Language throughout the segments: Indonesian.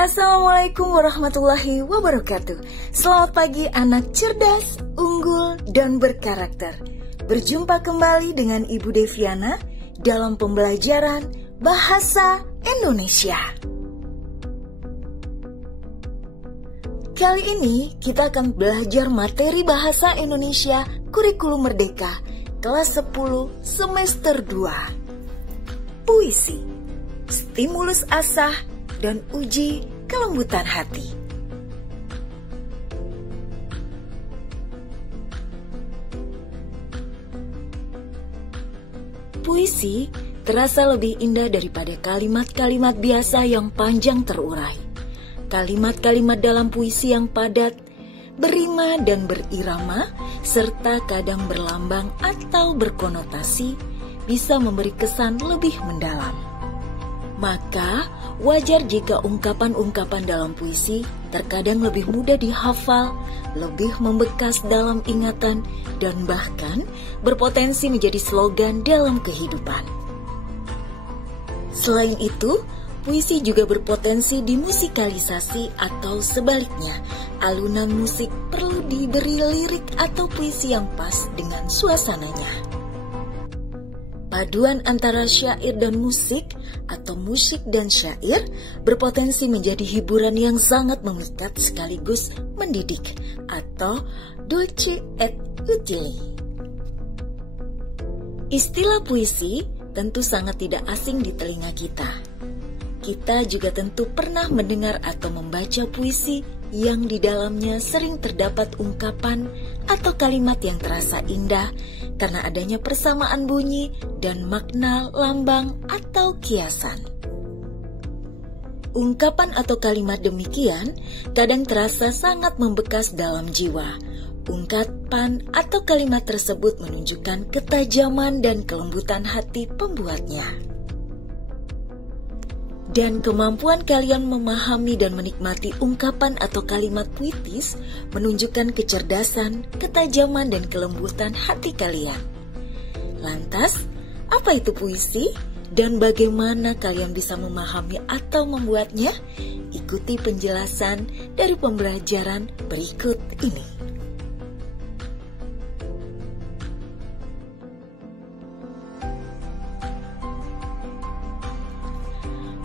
Assalamualaikum warahmatullahi wabarakatuh. Selamat pagi anak cerdas, unggul, dan berkarakter. Berjumpa kembali dengan Ibu Deviana dalam pembelajaran Bahasa Indonesia. Kali ini kita akan belajar materi Bahasa Indonesia Kurikulum Merdeka kelas 10 semester 2. Puisi, stimulus asah dan uji kelembutan hati. Puisi terasa lebih indah daripada kalimat-kalimat biasa yang panjang terurai. Kalimat-kalimat dalam puisi yang padat, berima dan berirama, serta kadang berlambang atau berkonotasi, bisa memberi kesan lebih mendalam. Maka, wajar jika ungkapan-ungkapan dalam puisi terkadang lebih mudah dihafal, lebih membekas dalam ingatan, dan bahkan berpotensi menjadi slogan dalam kehidupan. Selain itu, puisi juga berpotensi dimusikalisasi atau sebaliknya, alunan musik perlu diberi lirik atau puisi yang pas dengan suasananya. Paduan antara syair dan musik atau musik dan syair berpotensi menjadi hiburan yang sangat memikat sekaligus mendidik atau dulce et utile. Istilah puisi tentu sangat tidak asing di telinga kita. Kita juga tentu pernah mendengar atau membaca puisi yang di dalamnya sering terdapat ungkapan atau kalimat yang terasa indah karena adanya persamaan bunyi dan makna lambang atau kiasan. Ungkapan atau kalimat demikian kadang terasa sangat membekas dalam jiwa. Ungkapan atau kalimat tersebut menunjukkan ketajaman dan kelembutan hati pembuatnya. Dan kemampuan kalian memahami dan menikmati ungkapan atau kalimat puitis menunjukkan kecerdasan, ketajaman, dan kelembutan hati kalian. Lantas, apa itu puisi dan bagaimana kalian bisa memahami atau membuatnya? Ikuti penjelasan dari pembelajaran berikut ini.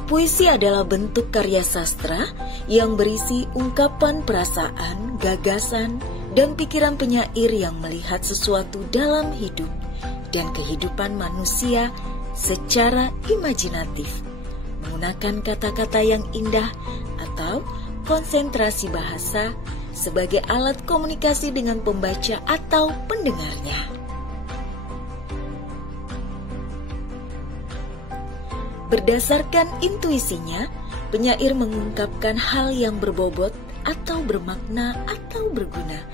Puisi adalah bentuk karya sastra yang berisi ungkapan perasaan, gagasan, dan pikiran penyair yang melihat sesuatu dalam hidup dan kehidupan manusia secara imajinatif, menggunakan kata-kata yang indah atau konsentrasi bahasa sebagai alat komunikasi dengan pembaca atau pendengarnya. Berdasarkan intuisinya, penyair mengungkapkan hal yang berbobot atau bermakna atau berguna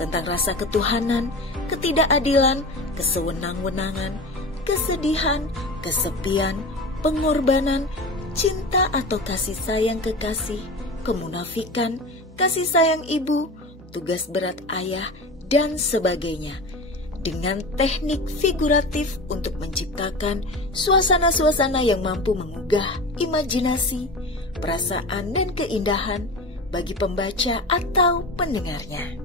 tentang rasa ketuhanan, ketidakadilan, kesewenang-wenangan, kesedihan, kesepian, pengorbanan, cinta atau kasih sayang kekasih, kemunafikan, kasih sayang ibu, tugas berat ayah, dan sebagainya, dengan teknik figuratif untuk menciptakan suasana-suasana yang mampu menggugah imajinasi, perasaan, dan keindahan bagi pembaca atau pendengarnya.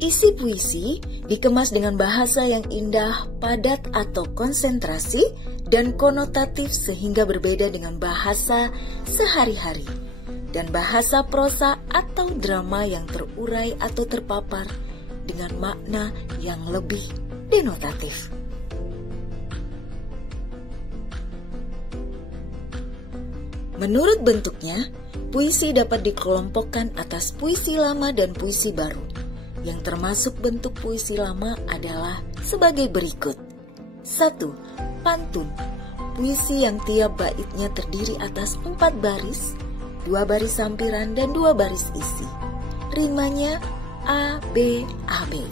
Isi puisi dikemas dengan bahasa yang indah, padat atau konsentrasi, dan konotatif sehingga berbeda dengan bahasa sehari-hari, dan bahasa prosa atau drama yang terurai atau terpapar dengan makna yang lebih denotatif. Menurut bentuknya, puisi dapat dikelompokkan atas puisi lama dan puisi baru. Yang termasuk bentuk puisi lama adalah sebagai berikut. 1. Pantun. Puisi yang tiap baitnya terdiri atas 4 baris, 2 baris sampiran dan 2 baris isi. Rimanya A, B, A, B.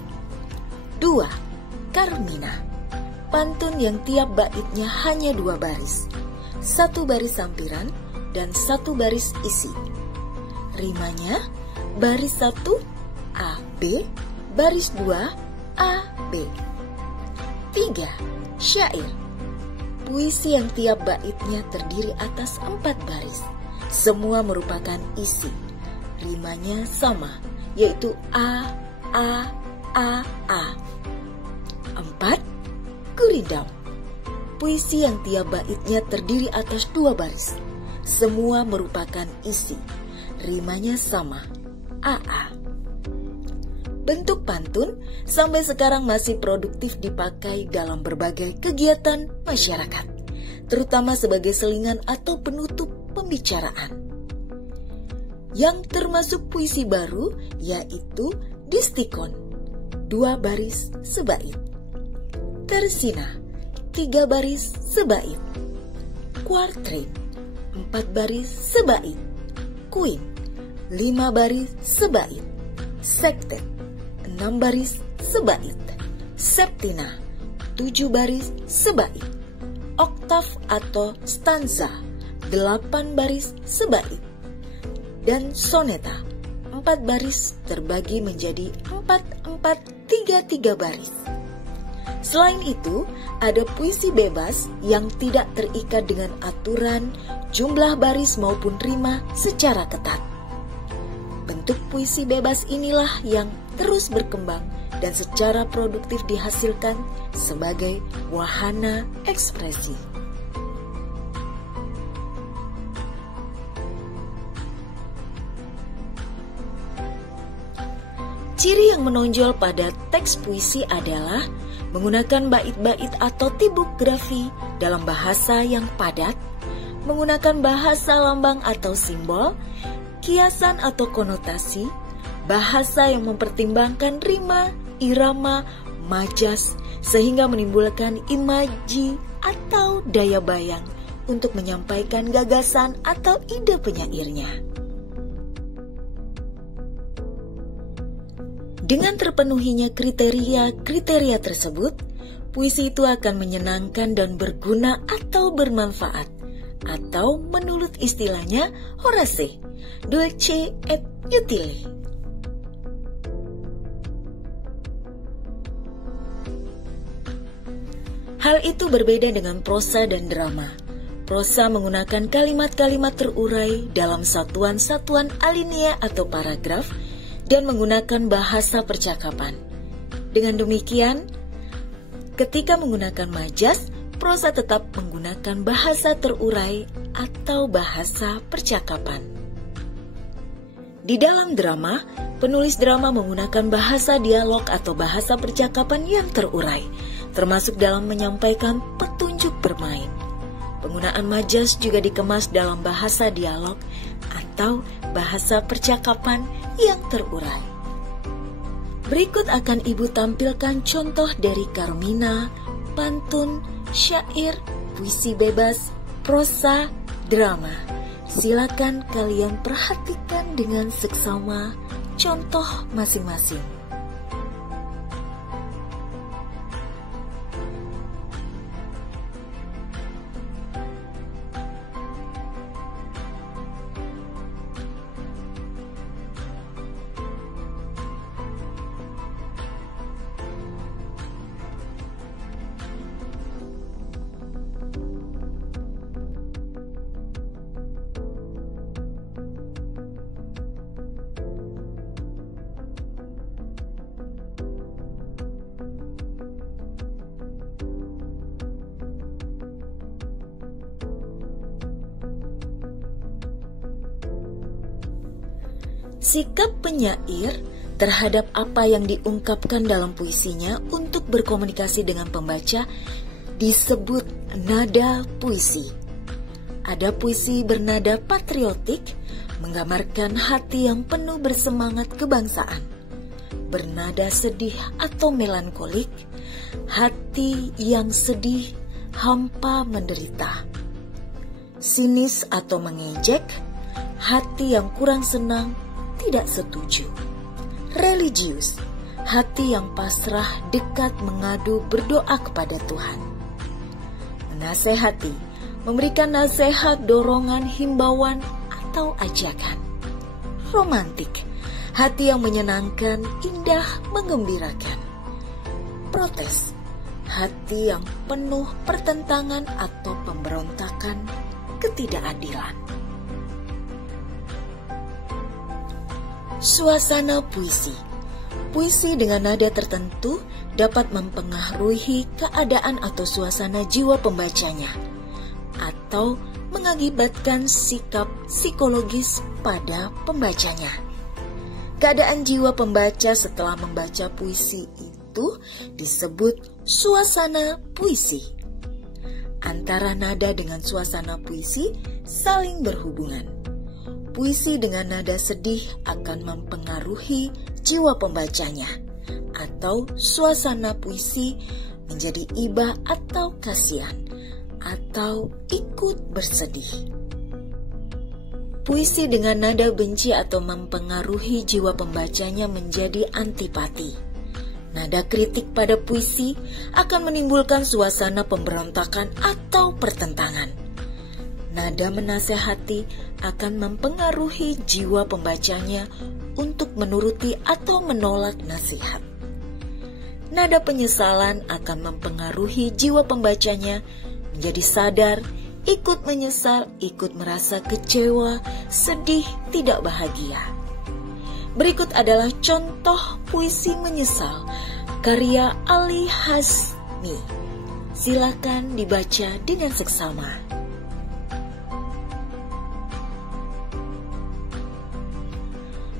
2. Karmina. Pantun yang tiap baitnya hanya 2 baris, 1 baris sampiran dan 1 baris isi. Rimanya baris 1 A, B, baris 2 A, B. 3. Syair. Puisi yang tiap baitnya terdiri atas 4 baris, Semua merupakan isi. Rimanya sama, yaitu A, A, A, A. 4. Gurindam. Puisi yang tiap baitnya terdiri atas 2 baris. Semua merupakan isi. Rimanya sama, AA. Bentuk pantun sampai sekarang masih produktif dipakai dalam berbagai kegiatan masyarakat, terutama sebagai selingan atau penutup pembicaraan. Yang termasuk puisi baru yaitu distikon, 2 baris sebait. Tersina, 3 baris sebait. Kuartrin, 4 baris sebait. Queen, 5 baris sebait. Sektet, 6 baris sebait. Septina, 7 baris sebait. Oktav atau stanza, 8 baris sebait. Dan soneta, 4 baris terbagi menjadi 4-4-3-3 baris. Selain itu, ada puisi bebas yang tidak terikat dengan aturan, jumlah baris maupun rima secara ketat. Bentuk puisi bebas inilah yang terus berkembang dan secara produktif dihasilkan sebagai wahana ekspresi. Ciri yang menonjol pada teks puisi adalah menggunakan bait-bait atau tipografi dalam bahasa yang padat, menggunakan bahasa lambang atau simbol, kiasan atau konotasi, bahasa yang mempertimbangkan rima, irama, majas, sehingga menimbulkan imaji atau daya bayang untuk menyampaikan gagasan atau ide penyairnya. Dengan terpenuhinya kriteria tersebut, puisi itu akan menyenangkan dan berguna atau bermanfaat, atau menurut istilahnya Horace, dulce et utile. Hal itu berbeda dengan prosa dan drama. Prosa menggunakan kalimat-kalimat terurai dalam satuan-satuan alinea atau paragraf, dan menggunakan bahasa percakapan. Dengan demikian, ketika menggunakan majas, prosa tetap menggunakan bahasa terurai atau bahasa percakapan. Di dalam drama, penulis drama menggunakan bahasa dialog atau bahasa percakapan yang terurai, termasuk dalam menyampaikan petunjuk bermain. Penggunaan majas juga dikemas dalam bahasa dialog atau bahasa percakapan yang terurai. Berikut akan Ibu tampilkan contoh dari Carmina, pantun, syair, puisi bebas, prosa, drama. Silakan kalian perhatikan dengan seksama contoh masing-masing. Sikap penyair terhadap apa yang diungkapkan dalam puisinya untuk berkomunikasi dengan pembaca disebut nada puisi. Ada puisi bernada patriotik, menggambarkan hati yang penuh bersemangat kebangsaan. Bernada sedih atau melankolik, hati yang sedih, hampa menderita. Sinis atau mengejek, hati yang kurang senang, tidak setuju. Religius, hati yang pasrah, dekat mengadu, berdoa kepada Tuhan. Menasehati, memberikan nasihat, dorongan, himbauan, atau ajakan. Romantik, hati yang menyenangkan, indah, menggembirakan. Protes, hati yang penuh pertentangan atau pemberontakan, ketidakadilan. Suasana puisi. Puisi dengan nada tertentu dapat mempengaruhi keadaan atau suasana jiwa pembacanya, atau mengakibatkan sikap psikologis pada pembacanya. Keadaan jiwa pembaca setelah membaca puisi itu disebut suasana puisi. Antara nada dengan suasana puisi saling berhubungan. Puisi dengan nada sedih akan mempengaruhi jiwa pembacanya, atau suasana puisi menjadi iba atau kasihan, atau ikut bersedih. Puisi dengan nada benci atau mempengaruhi jiwa pembacanya menjadi antipati. Nada kritik pada puisi akan menimbulkan suasana pemberontakan atau pertentangan. Nada menasehati akan mempengaruhi jiwa pembacanya untuk menuruti atau menolak nasihat. Nada penyesalan akan mempengaruhi jiwa pembacanya menjadi sadar, ikut menyesal, ikut merasa kecewa, sedih, tidak bahagia. Berikut adalah contoh puisi menyesal karya Ali Hazmi. Silakan dibaca dengan seksama.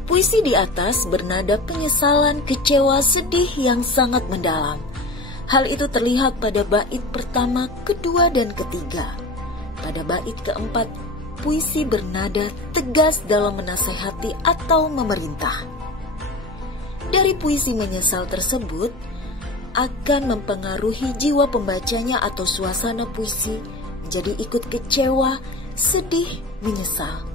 Puisi di atas bernada penyesalan, kecewa, sedih yang sangat mendalam. Hal itu terlihat pada bait pertama, kedua, dan ketiga. Pada bait keempat, puisi bernada tegas dalam menasehati atau memerintah. Dari puisi menyesal tersebut akan mempengaruhi jiwa pembacanya atau suasana puisi menjadi ikut kecewa, sedih, menyesal.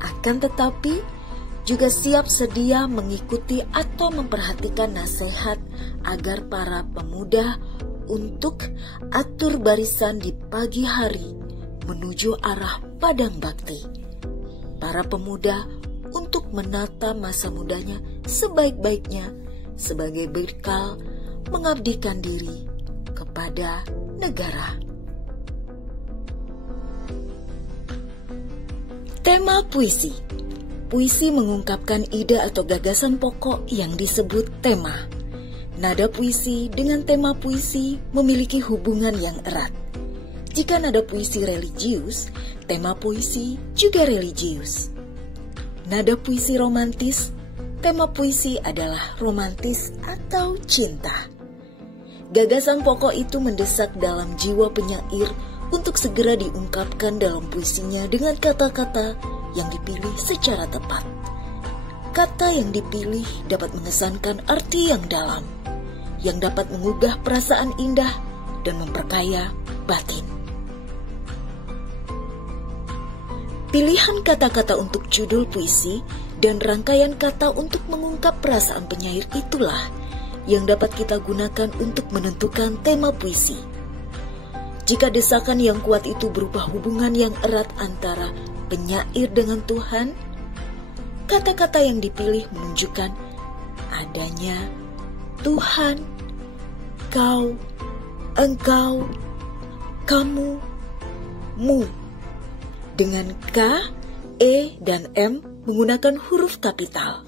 Akan tetapi juga siap sedia mengikuti atau memperhatikan nasihat agar para pemuda untuk atur barisan di pagi hari menuju arah padang bakti. Para pemuda untuk menata masa mudanya sebaik-baiknya sebagai bekal mengabdikan diri kepada negara. Tema puisi. Puisi mengungkapkan ide atau gagasan pokok yang disebut tema. Nada puisi dengan tema puisi memiliki hubungan yang erat. Jika nada puisi religius, tema puisi juga religius. Nada puisi romantis, tema puisi adalah romantis atau cinta. Gagasan pokok itu mendesak dalam jiwa penyair untuk segera diungkapkan dalam puisinya dengan kata-kata yang dipilih secara tepat. Kata yang dipilih dapat mengesankan arti yang dalam, yang dapat mengugah perasaan indah dan memperkaya batin. Pilihan kata-kata untuk judul puisi dan rangkaian kata untuk mengungkap perasaan penyair itulah yang dapat kita gunakan untuk menentukan tema puisi. Jika desakan yang kuat itu berupa hubungan yang erat antara penyair dengan Tuhan, kata-kata yang dipilih menunjukkan adanya Tuhan, kau, engkau, kamu, mu. Dengan K, E, dan M menggunakan huruf kapital.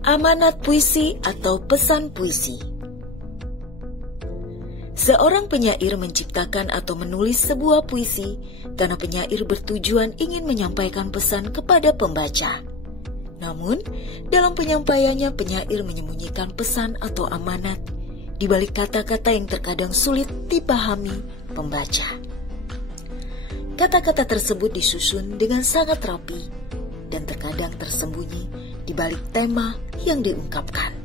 Amanat puisi atau pesan puisi. Seorang penyair menciptakan atau menulis sebuah puisi karena penyair bertujuan ingin menyampaikan pesan kepada pembaca. Namun, dalam penyampaiannya penyair menyembunyikan pesan atau amanat di balik kata-kata yang terkadang sulit dipahami pembaca. Kata-kata tersebut disusun dengan sangat rapi dan terkadang tersembunyi di balik tema yang diungkapkan.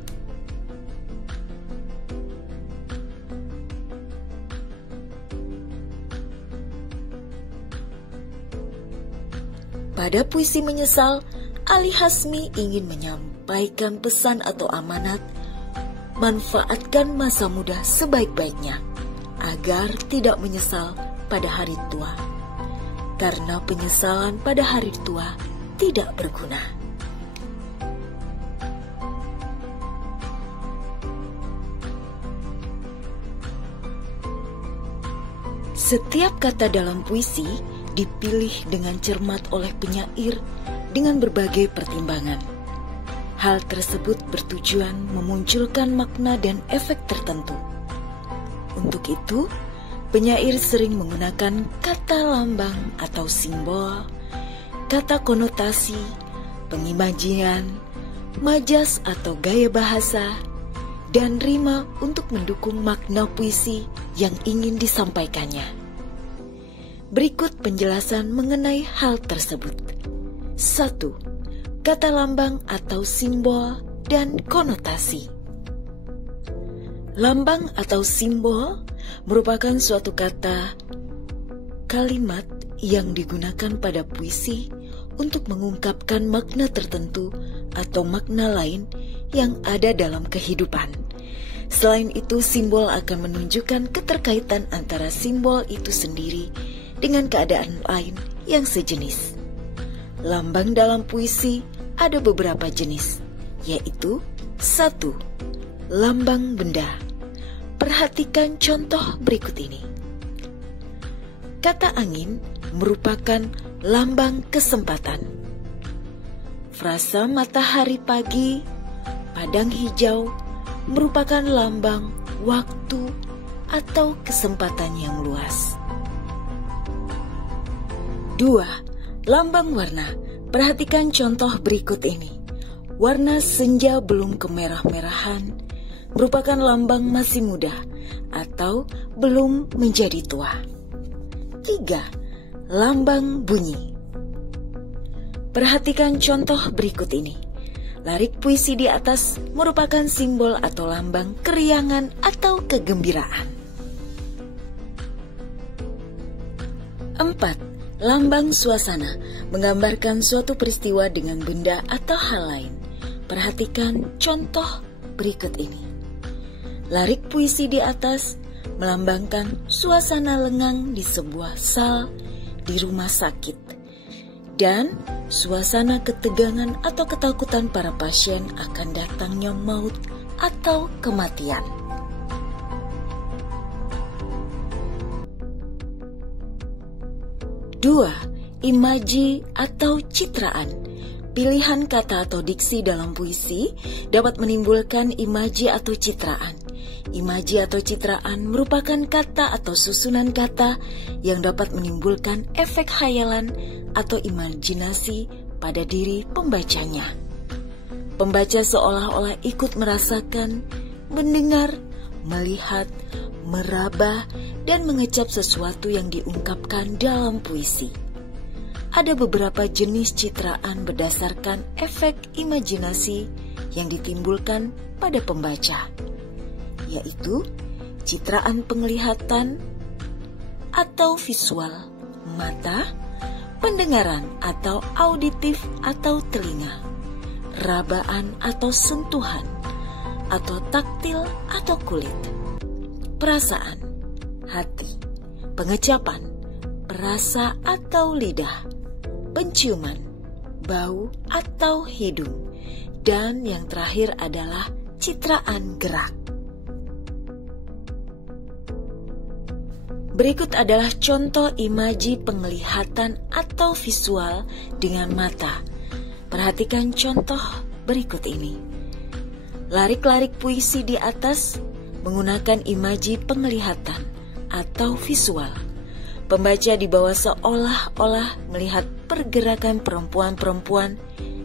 Pada puisi menyesal, Ali Hazmi ingin menyampaikan pesan atau amanat, manfaatkan masa muda sebaik-baiknya, agar tidak menyesal pada hari tua. Karena penyesalan pada hari tua tidak berguna. Setiap kata dalam puisi dipilih dengan cermat oleh penyair dengan berbagai pertimbangan. Hal tersebut bertujuan memunculkan makna dan efek tertentu. Untuk itu, penyair sering menggunakan kata lambang atau simbol, kata konotasi, pengimajian, majas atau gaya bahasa, dan rima untuk mendukung makna puisi yang ingin disampaikannya. Berikut penjelasan mengenai hal tersebut. 1. Kata lambang atau simbol dan konotasi. Lambang atau simbol merupakan suatu kata, kalimat yang digunakan pada puisi untuk mengungkapkan makna tertentu atau makna lain yang ada dalam kehidupan. Selain itu, simbol akan menunjukkan keterkaitan antara simbol itu sendiri dengan keadaan lain yang sejenis. Lambang dalam puisi ada beberapa jenis, yaitu 1. Lambang benda. Perhatikan contoh berikut ini. Kata angin merupakan lambang kesempatan. Frasa matahari pagi, padang hijau merupakan lambang waktu atau kesempatan yang luas. 2. Lambang warna. Perhatikan contoh berikut ini. Warna senja belum kemerah-merahan merupakan lambang masih muda atau belum menjadi tua. 3. Lambang bunyi. Perhatikan contoh berikut ini. Larik puisi di atas merupakan simbol atau lambang keriangan atau kegembiraan. 4. Lambang suasana menggambarkan suatu peristiwa dengan benda atau hal lain. Perhatikan contoh berikut ini. Larik puisi di atas melambangkan suasana lengang di sebuah sal di rumah sakit dan suasana ketegangan atau ketakutan para pasien akan datangnya maut atau kematian. Dua, imaji atau citraan. Pilihan kata atau diksi dalam puisi dapat menimbulkan imaji atau citraan. Imaji atau citraan merupakan kata atau susunan kata yang dapat menimbulkan efek khayalan atau imajinasi pada diri pembacanya. Pembaca seolah-olah ikut merasakan, mendengar, melihat, meraba, dan mengecap sesuatu yang diungkapkan dalam puisi. Ada beberapa jenis citraan berdasarkan efek imajinasi yang ditimbulkan pada pembaca, yaitu citraan penglihatan atau visual mata, pendengaran atau auditif atau telinga, rabaan atau sentuhan, atau taktil atau kulit, perasaan, hati, pengecapan, perasa atau lidah, penciuman, bau atau hidung, dan yang terakhir adalah citraan gerak. Berikut adalah contoh imaji penglihatan atau visual dengan mata. Perhatikan contoh berikut ini. Larik-larik puisi di atas menggunakan imaji penglihatan atau visual. Pembaca di bawah seolah-olah melihat pergerakan perempuan-perempuan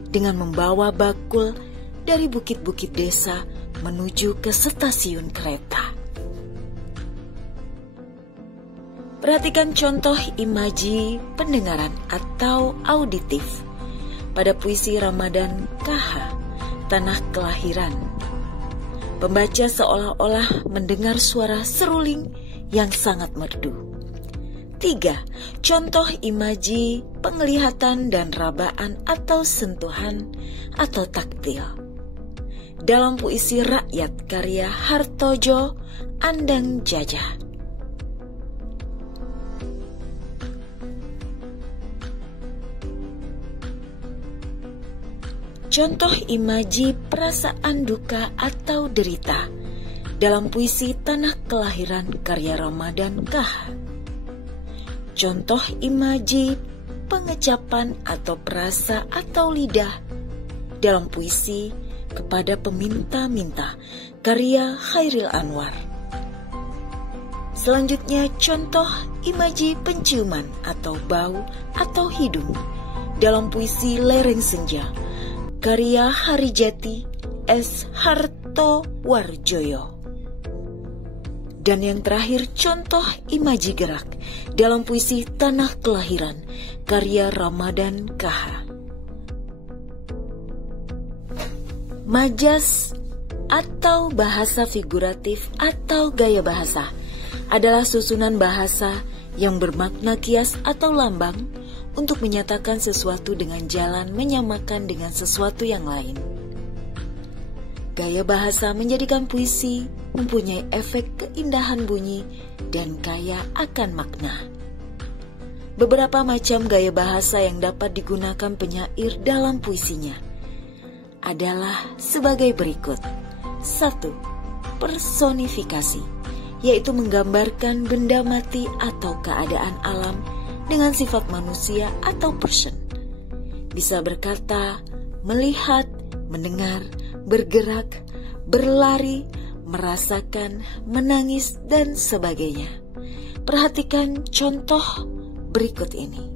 dengan membawa bakul dari bukit-bukit desa menuju ke stasiun kereta. Perhatikan contoh imaji pendengaran atau auditif pada puisi Ramadan KH, Tanah Kelahiran. Pembaca seolah-olah mendengar suara seruling yang sangat merdu. 3. Contoh imaji penglihatan dan rabaan atau sentuhan atau taktil. Dalam puisi Rakyat karya Hartojo Andang Jajah. Contoh imaji perasaan duka atau derita dalam puisi Tanah Kelahiran karya Ramadan KH. contoh imaji, pengecapan atau perasa atau lidah dalam puisi kepada peminta-minta karya Chairil Anwar. Selanjutnya contoh imaji penciuman atau bau atau hidung dalam puisi Lereng Senja karya Harijati S. Hartowarjoyo. Dan yang terakhir contoh imaji gerak dalam puisi Tanah Kelahiran karya Ramadan KH. Majas atau bahasa figuratif atau gaya bahasa adalah susunan bahasa yang bermakna kias atau lambang untuk menyatakan sesuatu dengan jalan menyamakan dengan sesuatu yang lain. Gaya bahasa menjadikan puisi mempunyai efek keindahan bunyi dan kaya akan makna. Beberapa macam gaya bahasa yang dapat digunakan penyair dalam puisinya adalah sebagai berikut. 1. Personifikasi, yaitu menggambarkan benda mati atau keadaan alam dengan sifat manusia atau person. Bisa berkata, melihat, mendengar, bergerak, berlari, merasakan, menangis, dan sebagainya. Perhatikan contoh berikut ini.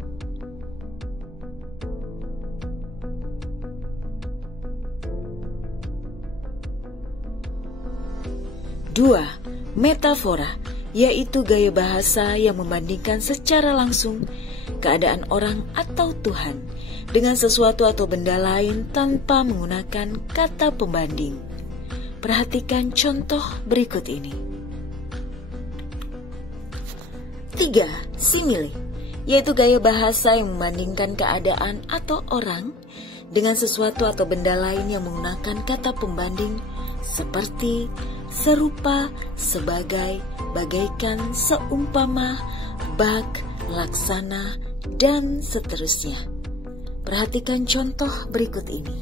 Dua, metafora, yaitu gaya bahasa yang membandingkan secara langsung keadaan orang atau Tuhan dengan sesuatu atau benda lain tanpa menggunakan kata pembanding. Perhatikan contoh berikut ini. 3. Simile, yaitu gaya bahasa yang membandingkan keadaan atau orang dengan sesuatu atau benda lain yang menggunakan kata pembanding seperti serupa, sebagai, bagaikan, seumpama, bak, laksana, dan seterusnya. Perhatikan contoh berikut ini.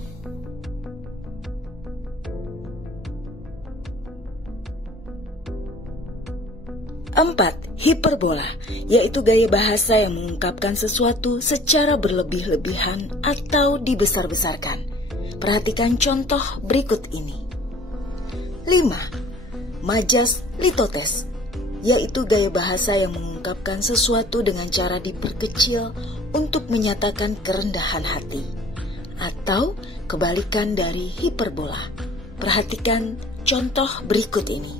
4. Hiperbola, yaitu gaya bahasa yang mengungkapkan sesuatu secara berlebih-lebihan atau dibesar-besarkan. Perhatikan contoh berikut ini. 5. Majas litotes, yaitu gaya bahasa yang mengungkapkan sesuatu dengan cara diperkecil untuk menyatakan kerendahan hati, atau kebalikan dari hiperbola. Perhatikan contoh berikut ini.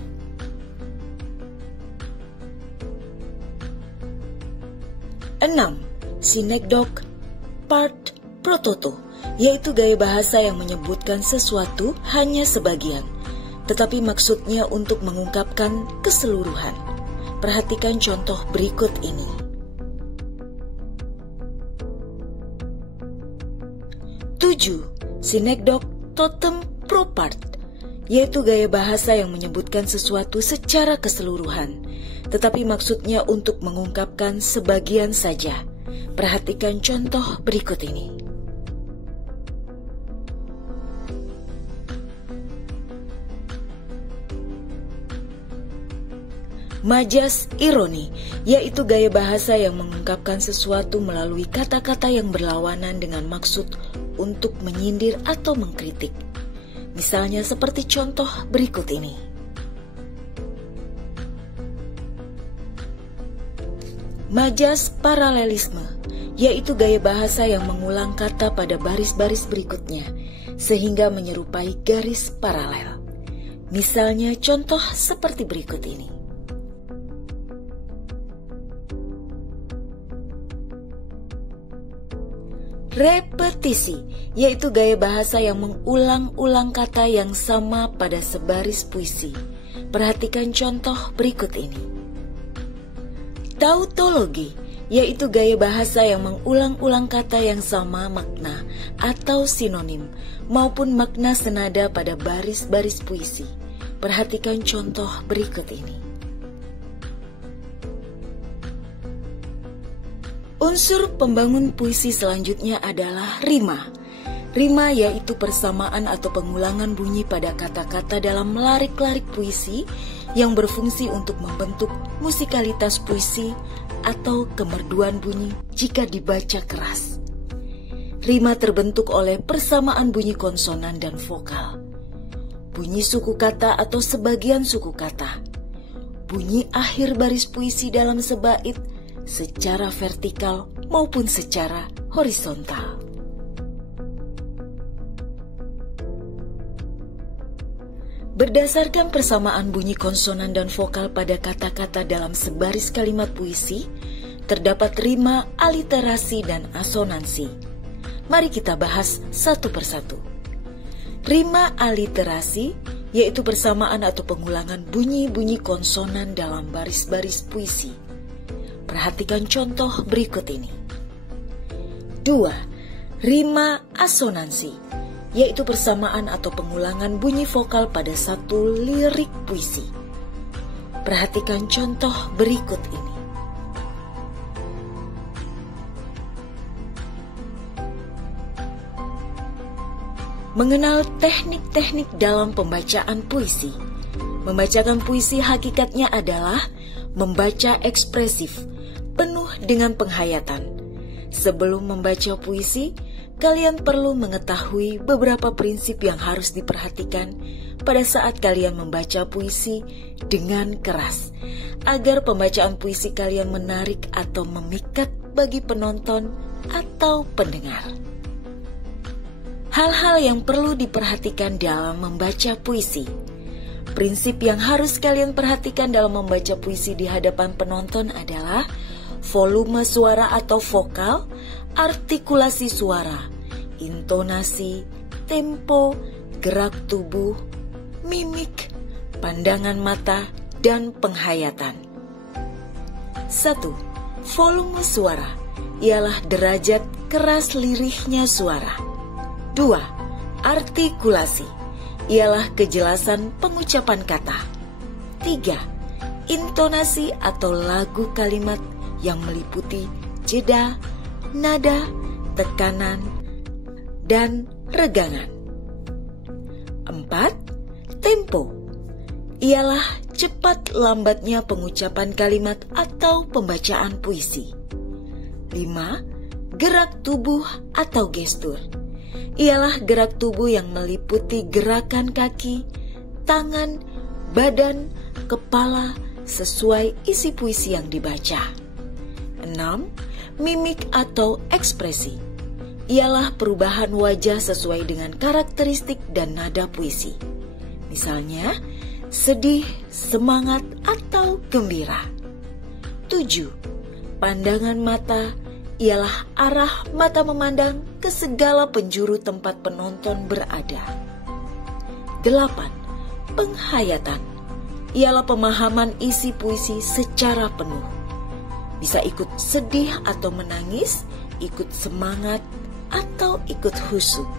6. Synecdoche part prototo, yaitu gaya bahasa yang menyebutkan sesuatu hanya sebagian, tetapi maksudnya untuk mengungkapkan keseluruhan. Perhatikan contoh berikut ini. 7. Synecdoche totem propart, yaitu gaya bahasa yang menyebutkan sesuatu secara keseluruhan, tetapi maksudnya untuk mengungkapkan sebagian saja. Perhatikan contoh berikut ini. 8. Majas ironi, yaitu gaya bahasa yang mengungkapkan sesuatu melalui kata-kata yang berlawanan dengan maksud untuk menyindir atau mengkritik. Misalnya seperti contoh berikut ini. Majas paralelisme, yaitu gaya bahasa yang mengulang kata pada baris-baris berikutnya sehingga menyerupai garis paralel. Misalnya contoh seperti berikut ini. Repetisi, yaitu gaya bahasa yang mengulang-ulang kata yang sama pada sebaris puisi. Perhatikan contoh berikut ini. Tautologi, yaitu gaya bahasa yang mengulang-ulang kata yang sama makna atau sinonim maupun makna senada pada baris-baris puisi. Perhatikan contoh berikut ini. Unsur pembangun puisi selanjutnya adalah rima. Rima yaitu persamaan atau pengulangan bunyi pada kata-kata dalam larik-larik puisi yang berfungsi untuk membentuk musikalitas puisi atau kemerduan bunyi jika dibaca keras. Rima terbentuk oleh persamaan bunyi konsonan dan vokal, bunyi suku kata atau sebagian suku kata, bunyi akhir baris puisi dalam sebait secara vertikal maupun secara horizontal. Berdasarkan persamaan bunyi konsonan dan vokal pada kata-kata dalam sebaris kalimat puisi, terdapat rima, aliterasi, dan asonansi. Mari kita bahas satu persatu. Rima aliterasi yaitu persamaan atau pengulangan bunyi-bunyi konsonan dalam baris-baris puisi. Perhatikan contoh berikut ini. 2. Rima asonansi yaitu persamaan atau pengulangan bunyi vokal pada satu lirik puisi. Perhatikan contoh berikut ini. Mengenal teknik-teknik dalam pembacaan puisi. Membacakan puisi hakikatnya adalah membaca ekspresif, penuh dengan penghayatan. Sebelum membaca puisi, kalian perlu mengetahui beberapa prinsip yang harus diperhatikan pada saat kalian membaca puisi dengan keras, agar pembacaan puisi kalian menarik atau memikat bagi penonton atau pendengar. Hal-hal yang perlu diperhatikan dalam membaca puisi. Prinsip yang harus kalian perhatikan dalam membaca puisi di hadapan penonton adalah volume suara atau vokal, artikulasi suara, intonasi, tempo, gerak tubuh, mimik, pandangan mata, dan penghayatan. 1. Volume suara ialah derajat keras lirihnya suara. 2. Artikulasi ialah kejelasan pengucapan kata. 3. Intonasi atau lagu kalimat yang meliputi jeda, nada, tekanan, dan regangan. 4. Tempo ialah cepat lambatnya pengucapan kalimat atau pembacaan puisi. 5. Gerak tubuh atau gestur ialah gerak tubuh yang meliputi gerakan kaki, tangan, badan, kepala sesuai isi puisi yang dibaca. 6. Mimik atau ekspresi ialah perubahan wajah sesuai dengan karakteristik dan nada puisi. Misalnya, sedih, semangat, atau gembira. 7. Pandangan mata ialah arah mata memandang ke segala penjuru tempat penonton berada. 8. Penghayatan ialah pemahaman isi puisi secara penuh. Bisa ikut sedih atau menangis, ikut semangat, atau ikut husuk.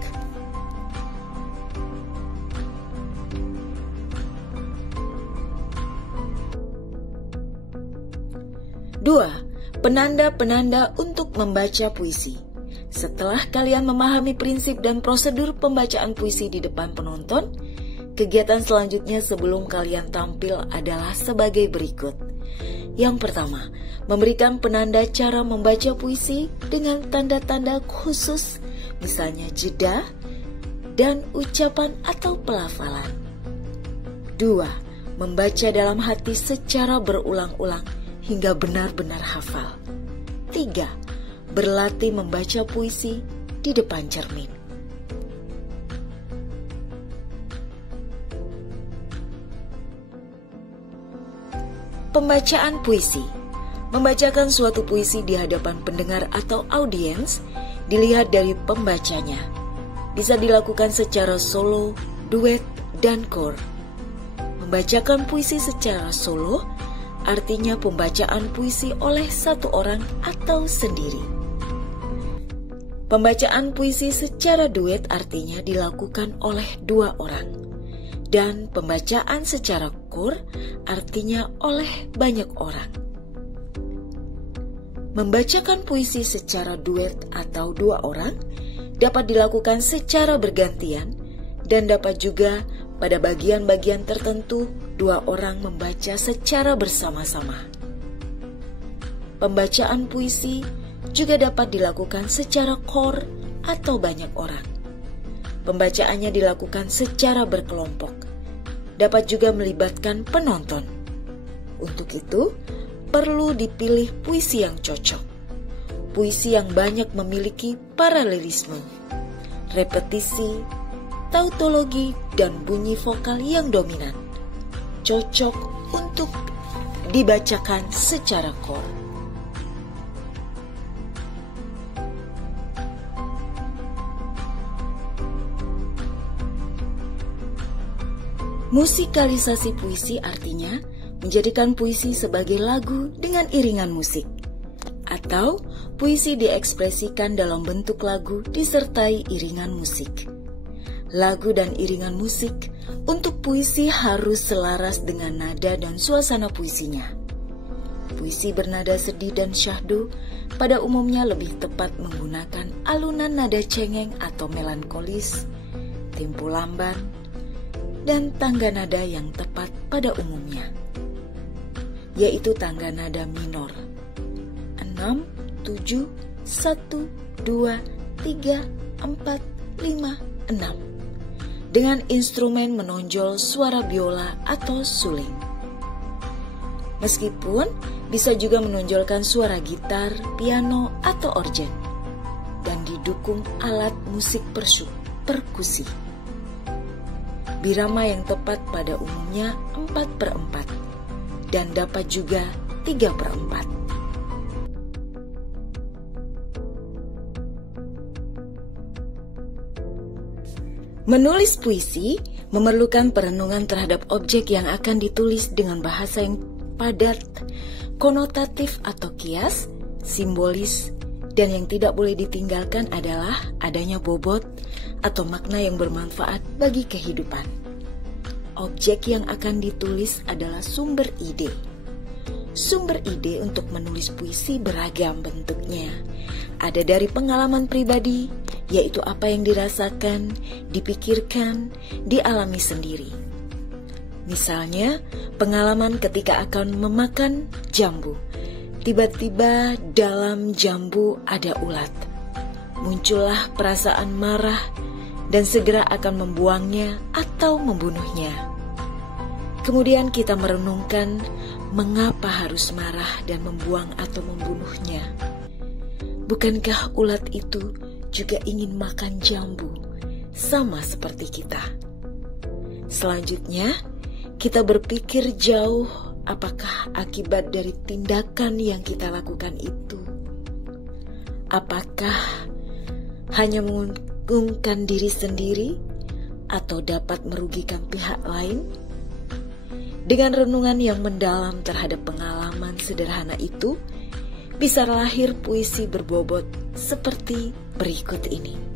2. Penanda-penanda untuk membaca puisi. Setelah kalian memahami prinsip dan prosedur pembacaan puisi di depan penonton, kegiatan selanjutnya sebelum kalian tampil adalah sebagai berikut. Yang pertama, memberikan penanda cara membaca puisi dengan tanda-tanda khusus, misalnya jeda dan ucapan atau pelafalan. 2. Membaca dalam hati secara berulang-ulang hingga benar-benar hafal. 3. Berlatih membaca puisi di depan cermin. Pembacaan puisi. Membacakan suatu puisi di hadapan pendengar atau audiens dilihat dari pembacanya. Bisa dilakukan secara solo, duet, dan kor. Membacakan puisi secara solo artinya pembacaan puisi oleh satu orang atau sendiri. Pembacaan puisi secara duet artinya dilakukan oleh dua orang. Dan pembacaan secara kor artinya oleh banyak orang. Membacakan puisi secara duet atau dua orang dapat dilakukan secara bergantian dan dapat juga pada bagian-bagian tertentu dua orang membaca secara bersama-sama. Pembacaan puisi juga dapat dilakukan secara kor atau banyak orang. Pembacaannya dilakukan secara berkelompok. Dapat juga melibatkan penonton. Untuk itu, perlu dipilih puisi yang cocok. Puisi yang banyak memiliki paralelisme, repetisi, tautologi, dan bunyi vokal yang dominan. Cocok untuk dibacakan secara kor. Musikalisasi puisi artinya menjadikan puisi sebagai lagu dengan iringan musik, atau puisi diekspresikan dalam bentuk lagu disertai iringan musik. Lagu dan iringan musik untuk puisi harus selaras dengan nada dan suasana puisinya. Puisi bernada sedih dan syahdu pada umumnya lebih tepat menggunakan alunan nada cengeng atau melankolis, tempo lamban, dan tangga nada yang tepat pada umumnya, yaitu tangga nada minor 6, 7, 1, 2, 3, 4, 5, 6 dengan instrumen menonjol suara biola atau suling. Meskipun bisa juga menonjolkan suara gitar, piano, atau organ dan didukung alat musik perkusi. Birama yang tepat pada umumnya 4/4 dan dapat juga 3/4. Menulis puisi memerlukan perenungan terhadap objek yang akan ditulis dengan bahasa yang padat, konotatif atau kias, simbolis, dan yang tidak boleh ditinggalkan adalah adanya bobot atau makna yang bermanfaat bagi kehidupan. Objek yang akan ditulis adalah sumber ide. Sumber ide untuk menulis puisi beragam bentuknya. Ada dari pengalaman pribadi, yaitu apa yang dirasakan, dipikirkan, dialami sendiri. Misalnya, pengalaman ketika akan memakan jambu. Tiba-tiba dalam jambu ada ulat. Muncullah perasaan marah dan segera akan membuangnya atau membunuhnya. Kemudian kita merenungkan mengapa harus marah dan membuang atau membunuhnya. Bukankah ulat itu juga ingin makan jambu, sama seperti kita? Selanjutnya, kita berpikir jauh apakah akibat dari tindakan yang kita lakukan itu. Apakah hanya menguntungkan diri sendiri atau dapat merugikan pihak lain? Dengan renungan yang mendalam terhadap pengalaman sederhana itu, bisa lahir puisi berbobot seperti berikut ini.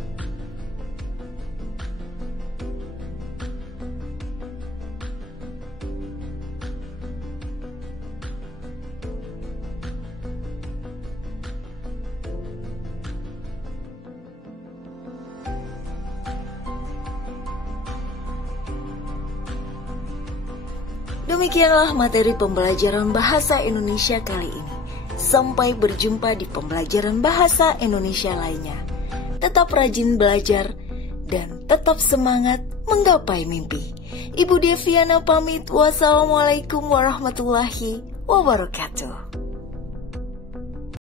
Demikianlah materi pembelajaran bahasa Indonesia kali ini. Sampai berjumpa di pembelajaran bahasa Indonesia lainnya. Tetap rajin belajar dan tetap semangat menggapai mimpi. Ibu Deviana pamit. Wassalamualaikum warahmatullahi wabarakatuh.